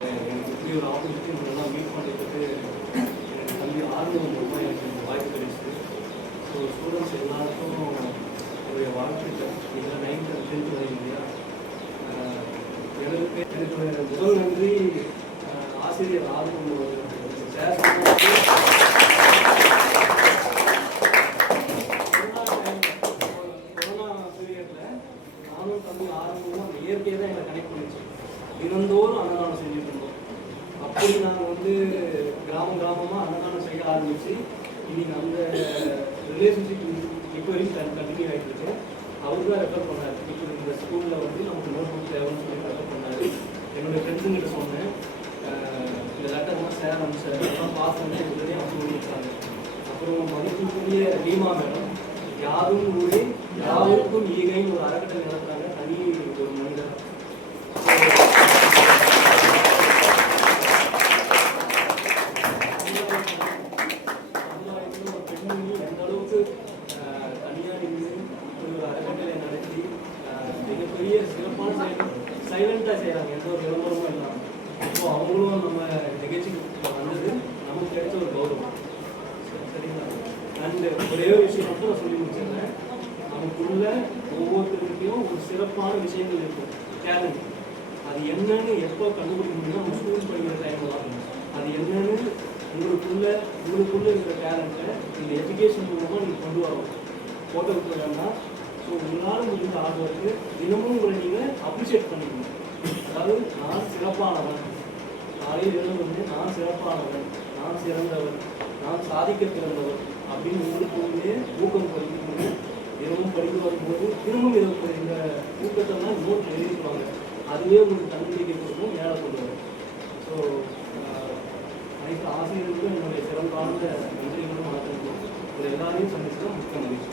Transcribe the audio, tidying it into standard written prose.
இப்படி ஒரு ஆப்பர்ச்சுனிட்டி உங்களெல்லாம் மீட் பண்ணுறதுக்கு எனக்கு கல்வி ஆர்வம் மூலமாக எனக்கு வாய்ப்பு கிடைச்சிது. ஸோ ஸ்டூடெண்ட்ஸ் எல்லாருக்கும் என்னுடைய வாழ்த்துக்கள். இதில் 9th and 10th வரையும் இல்லையா, எனக்கு முதல் நன்றி ஆசிரியர் ஆர்வம் சார் கொரோனா பீரியடில் நானும் தம்பி ஆர்வமும் அந்த இயற்கையை தான் என்னை கனெக்ட் பண்ணிச்சு. தினந்தோறும் அன்னதானம் செஞ்சுட்டு இருந்தோம். அப்படி நாங்கள் கிராமமாக அன்னதானம் செய்ய ஆரம்பித்து இன்னைக்கு அந்த ரிலேஷன்ஷிப் இப்போ வரைக்கும் கண்டினியூ ஆகிட்டு இருக்கு. அவர் தான் ரெஃபர் பண்ணார். இப்போ இந்த ஸ்கூலில் நமக்கு நோட் புக் தேவைன்னு சொல்லி ரெஃபர் பண்ணார். என்னுடைய ஃப்ரெண்ட்ஸுங்கிட்ட சொன்னேன், இந்த லெட்டர்லாம் சேர் அனுப்பிச்சார், அதெல்லாம் பாஸ் பண்ணி உடனே அவங்க சொல்லியிருக்காங்க. அப்புறம் மதிப்புக்குரிய ரீமா மேடம் யாரும் ஊரே யாருக்கும் ஈகைன்னு ஒரு அறக்கட்டளை நடத்துகிறாங்க. தனி ஒரு மனிதர். எந்த அளவுக்கு தனியாக இருந்து இப்படி ஒரு அறக்கட்டளை நடத்தி மிகப்பெரிய சிறப்பான சைலண்டாக செய்கிறாங்க, எந்த ஒரு விளம்பரமும் இல்லாமல். இப்போ அவங்களும் நம்ம நிகழ்ச்சிக்கு வந்தது நமக்கு கிடைச்ச ஒரு கௌரவம். சரிங்களா? அண்டு ஒரே ஒரு விஷயம் மட்டும் நான் சொல்லி முடிச்சிருந்தேன். நமக்குள்ள ஒவ்வொருத்தருக்கிட்டையும் ஒரு சிறப்பான விஷயங்கள் இருக்கும், டேலண்ட். அது என்னன்னு எப்போ கண்டுபிடிக்க முடியுமோ நம்ம ஸ்கூல் படிக்கிற டைமில் தான். அது என்னன்னு உங்களுக்குள்ள இருக்கிற டேலண்ட்டை இந்த எஜுகேஷன் மூலமாக நீங்கள் கொண்டு வரணும். ஃபோட்டோ வேண்டாம். ஸோ உங்களால் முடிஞ்ச ஆர்வருக்கு தினமும் உங்களை நீங்கள் அப்ரிஷியேட் பண்ணிக்கணும். அதாவது நான் சிறப்பானவன், காலையில் எழுந்து நான் சிறப்பானவன், நான் சிறந்தவன், நான் சாதிக்க பிறந்தவன் அப்படின்னு உங்களுக்கு வந்து ஊக்கம் படிக்கணும். தினமும் படிக்க வரும்போது திரும்பவும் இந்த ஊக்கத்தெல்லாம் நோட் எழுதிக்குவாங்க. அதுவே உங்களுக்கு தன்னம்பிக்கை கொடுக்கும், மேலே கொண்டு வரும். ஸோ அனைத்து ஆசிரியர்களுக்கும் என்னுடைய சிறப்பான நன்றிகளும் வணக்கங்களும். ஒரு எல்லாரையும் சந்திச்சுதான் மிக்க மகிழ்ச்சி.